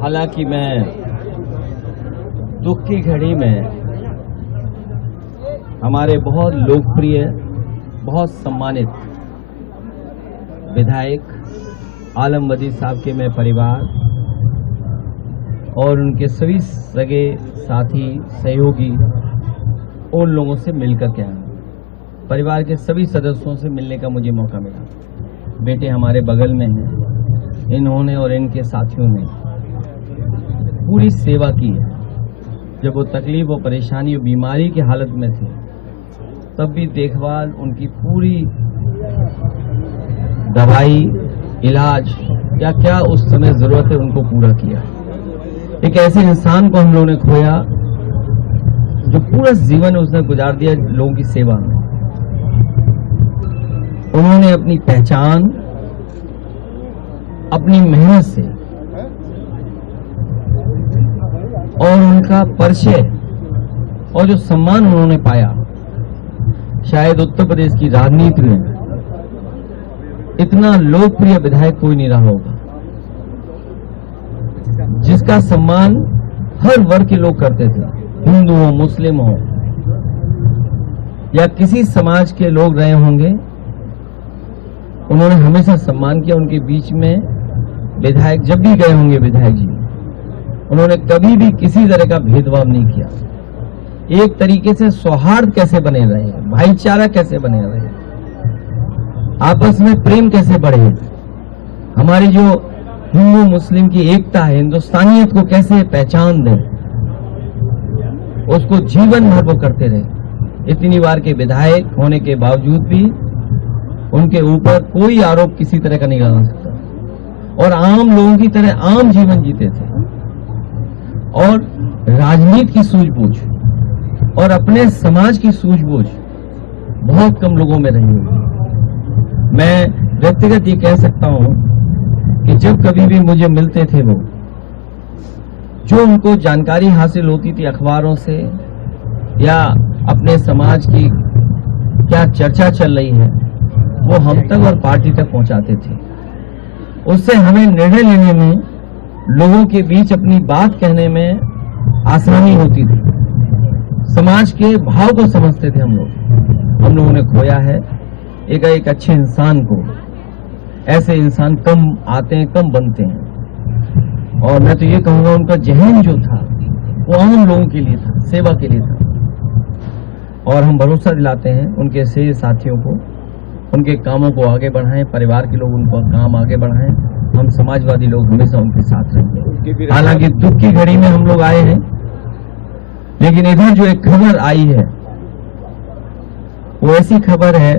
हालांकि मैं दुख की घड़ी में हमारे बहुत लोकप्रिय, बहुत सम्मानित विधायक आलम वजीर साहब के मैं परिवार और उनके सभी सगे साथी सहयोगी उन लोगों से मिलकर के आया। परिवार के सभी सदस्यों से मिलने का मुझे मौका मिला। बेटे हमारे बगल में हैं, इन्होंने और इनके साथियों ने पूरी सेवा की है। जब वो तकलीफ और परेशानी और बीमारी की हालत में थे तब भी देखभाल, उनकी पूरी दवाई, इलाज या क्या उस समय जरूरत है उनको पूरा किया। एक ऐसे इंसान को हम लोगों ने खोया जो पूरा जीवन उसने गुजार दिया लोगों की सेवा में। उन्होंने अपनी पहचान अपनी मेहनत से और उनका परिचय और जो सम्मान उन्होंने पाया, शायद उत्तर प्रदेश की राजनीति में इतना लोकप्रिय विधायक कोई नहीं रहा होगा जिसका सम्मान हर वर्ग के लोग करते थे, हिंदू हो, मुस्लिम हो या किसी समाज के लोग रहे होंगे। उन्होंने हमेशा सम्मान किया। उनके बीच में विधायक जब भी गए होंगे, विधायक जी, उन्होंने कभी भी किसी तरह का भेदभाव नहीं किया। एक तरीके से सौहार्द कैसे बने रहे, भाईचारा कैसे बने रहे, आपस में प्रेम कैसे बढ़े, हमारी जो हिंदू मुस्लिम की एकता है, हिंदुस्तानियत को कैसे पहचान दें, उसको जीवन भर वो करते रहे। इतनी बार के विधायक होने के बावजूद भी उनके ऊपर कोई आरोप किसी तरह का नहीं लगा सकता और आम लोगों की तरह आम जीवन जीते थे और राजनीति की सूझबूझ और अपने समाज की सूझबूझ बहुत कम लोगों में रही होगी। मैं व्यक्तिगत ये कह सकता हूं कि जब कभी भी मुझे मिलते थे वो, जो उनको जानकारी हासिल होती थी अखबारों से या अपने समाज की क्या चर्चा चल रही है, वो हम तक और पार्टी तक पहुंचाते थे। उससे हमें निर्णय लेने में, लोगों के बीच अपनी बात कहने में आसानी होती थी। समाज के भाव को समझते थे हम लोगों ने खोया है एक अच्छे इंसान को। ऐसे इंसान कम आते हैं, कम बनते हैं। और मैं तो ये कहूंगा उनका जहन जो था वो आम लोगों के लिए था, सेवा के लिए था। और हम भरोसा दिलाते हैं उनके से साथियों को, उनके कामों को आगे बढ़ाएं, परिवार के लोग उनको काम आगे बढ़ाएं। हम समाजवादी लोग हमेशा उनके साथ रहेंगे। हालांकि दुख की घड़ी में हम लोग आए हैं, लेकिन इधर जो एक खबर आई है वो ऐसी खबर है,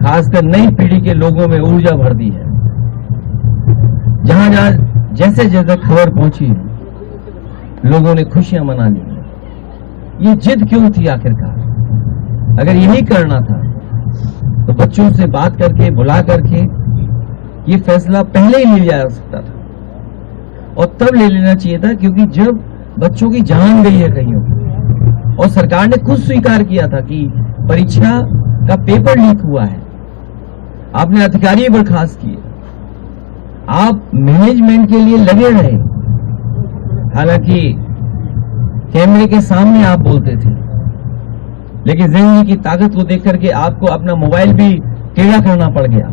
खासकर नई पीढ़ी के लोगों में ऊर्जा भर दी है। जहां जहां जैसे जैसे खबर पहुंची, लोगों ने खुशियां मना ली। ये जिद क्यों थी आखिरकार? अगर यही करना था तो बच्चों से बात करके, बुला करके ये फैसला पहले ही लिया जा सकता था और तब ले लेना चाहिए था, क्योंकि जब बच्चों की जान गई है कहीं और सरकार ने खुद स्वीकार किया था कि परीक्षा का पेपर लीक हुआ है, आपने अधिकारी बर्खास्त किए, आप मैनेजमेंट के लिए लगे रहे। हालांकि कैमरे के सामने आप बोलते थे, लेकिन ज़िंदगी की ताकत को देख करके आपको अपना मोबाइल भी टेढ़ा करना पड़ गया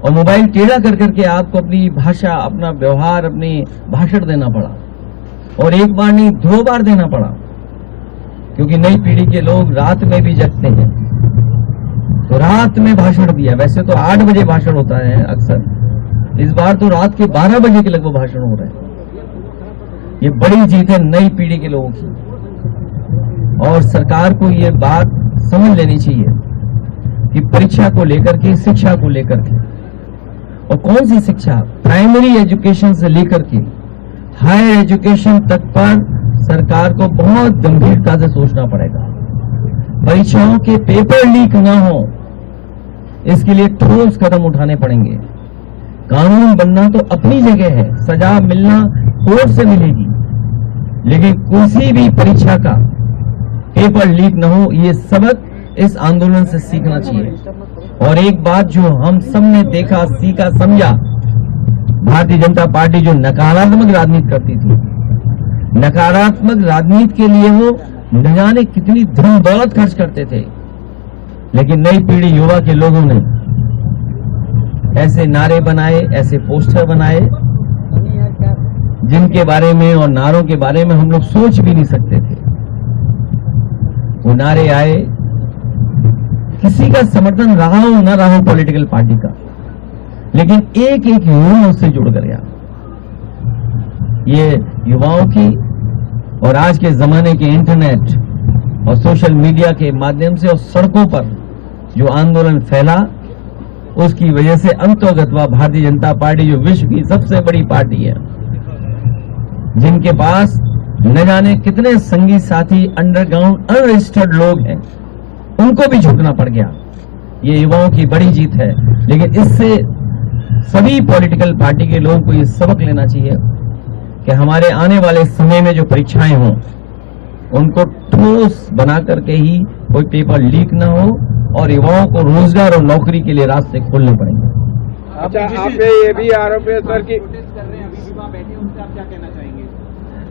और मोबाइल टेढ़ा कर करके आपको अपनी भाषा, अपना व्यवहार, अपनी भाषण देना पड़ा। और एक बार नहीं, 2 बार देना पड़ा, क्योंकि नई पीढ़ी के लोग रात में भी जगते हैं, तो रात में भाषण दिया। वैसे तो 8 बजे भाषण होता है अक्सर, इस बार तो रात के 12 बजे के लगभग भाषण हो रहे हैं। ये बड़ी जीत है नई पीढ़ी के लोगों की और सरकार को ये बात समझ लेनी चाहिए कि परीक्षा को लेकर के, शिक्षा को लेकर के, और कौन सी शिक्षा, प्राइमरी एजुकेशन से लेकर के हायर एजुकेशन तक पर सरकार को बहुत गंभीरता से सोचना पड़ेगा। परीक्षाओं के पेपर लीक ना हो, इसके लिए ठोस कदम उठाने पड़ेंगे। कानून बनना तो अपनी जगह है, सजा मिलना कोर्ट से मिलेगी, लेकिन किसी भी परीक्षा का पेपर लीक न हो, ये सबक इस आंदोलन से सीखना चाहिए। और एक बात जो हम सब ने देखा, सीखा, समझा भारतीय जनता पार्टी जो नकारात्मक राजनीति करती थी, नकारात्मक राजनीति के लिए वो न जाने कितनी धन दौलत खर्च करते थे, लेकिन नई पीढ़ी युवा के लोगों ने ऐसे नारे बनाए, ऐसे पोस्टर बनाए जिनके बारे में और नारों के बारे में हम लोग सोच भी नहीं सकते थे। वो नारे आए, किसी का समर्थन रहा हो न रहा हो पॉलिटिकल पार्टी का, लेकिन एक एक युवा उससे जुड़ कर गया। ये युवाओं की और आज के जमाने के इंटरनेट और सोशल मीडिया के माध्यम से और सड़कों पर जो आंदोलन फैला, उसकी वजह से अंतोगत्वा भारतीय जनता पार्टी जो विश्व की सबसे बड़ी पार्टी है, जिनके पास न जाने कितने संगी साथी अंडरग्राउंड अनरजिस्टर्ड लोग हैं, उनको भी झुकना पड़ गया। ये युवाओं की बड़ी जीत है। लेकिन इससे सभी पॉलिटिकल पार्टी के लोगों को ये सबक लेना चाहिए कि हमारे आने वाले समय में जो परीक्षाएं हों, उनको ठोस बना करके ही कोई पेपर लीक ना हो और युवाओं को रोजगार और नौकरी के लिए रास्ते खोलने पड़ेंगे। अच्छा, आप पे ये भी आरोप है सर कि बैठे उनसे आप क्या कहना चाहेंगे?